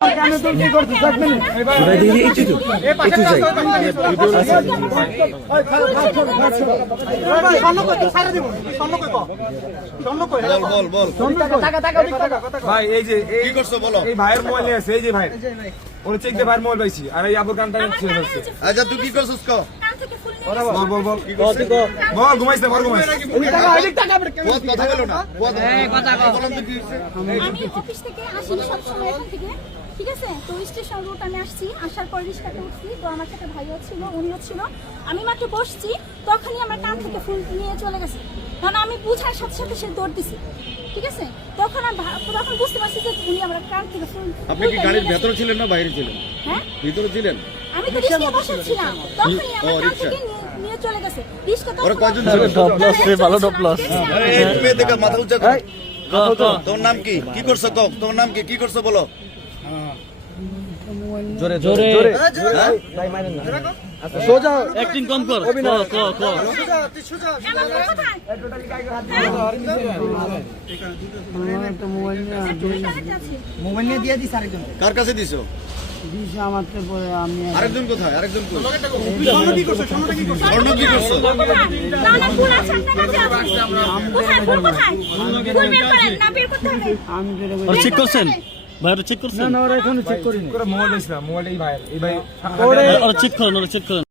ভাই এই যে কি করছো বলো, এই ভাইয়ের মোবাইল আছে, এই যে ভাই ওরে চেক দে, ভাইয়ের মোবাইল পাইছি, আর এই আবুর কানটা ছিল হচ্ছে। আচ্ছা তুই কি করছস কো? বল বল বল কি করছিস? বল ঘুমাইছে, বল ঘুমাইছে। কথা বলো না, কথা বললাম তো কি হইছে? আমি অফিস থেকে আসি সব সময় এখান থেকে, ঠিক আছে? তো স্টেশন রুট আমি আসছি, আসার পর রিক্সাতে উঠছি, তো আমার সাথে ভাইও ছিল, উনিও ছিল। আমি মাত্র বসছি, তখনই আমার কান থেকে ফুল নিয়ে চলে গেছে। কারণ আমি বুঝার সাথে সাথে সে দৌড় দিছে, ঠিক আছে? তখন তখন বুঝতে পারছি যে উনি আমার কান থেকে ফুল। আপনি কি গাড়ির ভেতরে ছিলেন না বাইরে ছিলেন? হ্যাঁ, ভিতরে ছিলেন। আমি তো রিক্সায় বসেছিলাম, তখনই আমার কান থেকে নিয়ে চলে গেছে। রিক্সা তো ওরা কয়জন ছিল? টপলস রে, ভালো টপলস। আরে এই তুমি এদিকে মাথা উঁচা করো। তোর নাম কি? কি করছো কও? তোর নাম কি? কি করছো বলো? জোরে জোরে জোরে ভাই মারেন না, সোজা অ্যাক্টিং কম কর। ক ক ক মোবাইল নিয়ে দিয়ে দিস আরেকজন। কার কাছে দিছো? দিছে আমাকে পরে আমি আরেকজন কোথায়? আরেকজন কই? স্বর্ণ কি করছো? স্বর্ণটা কি করছো? স্বর্ণ কি করছো? না না ফুল আছে আপনার কাছে আছে। কোথায় ফুল কোথায়? ফুল বের করেন, না বের করতে হবে। আমি আর চেক করছেন ভাই? ওটা চেক করছেন? না ওরা এখনো চেক করিনি। মোবাইল দিছিলাম, মোবাইল এই ভাই ওরা চেক করেন, ওরা চেক করেন।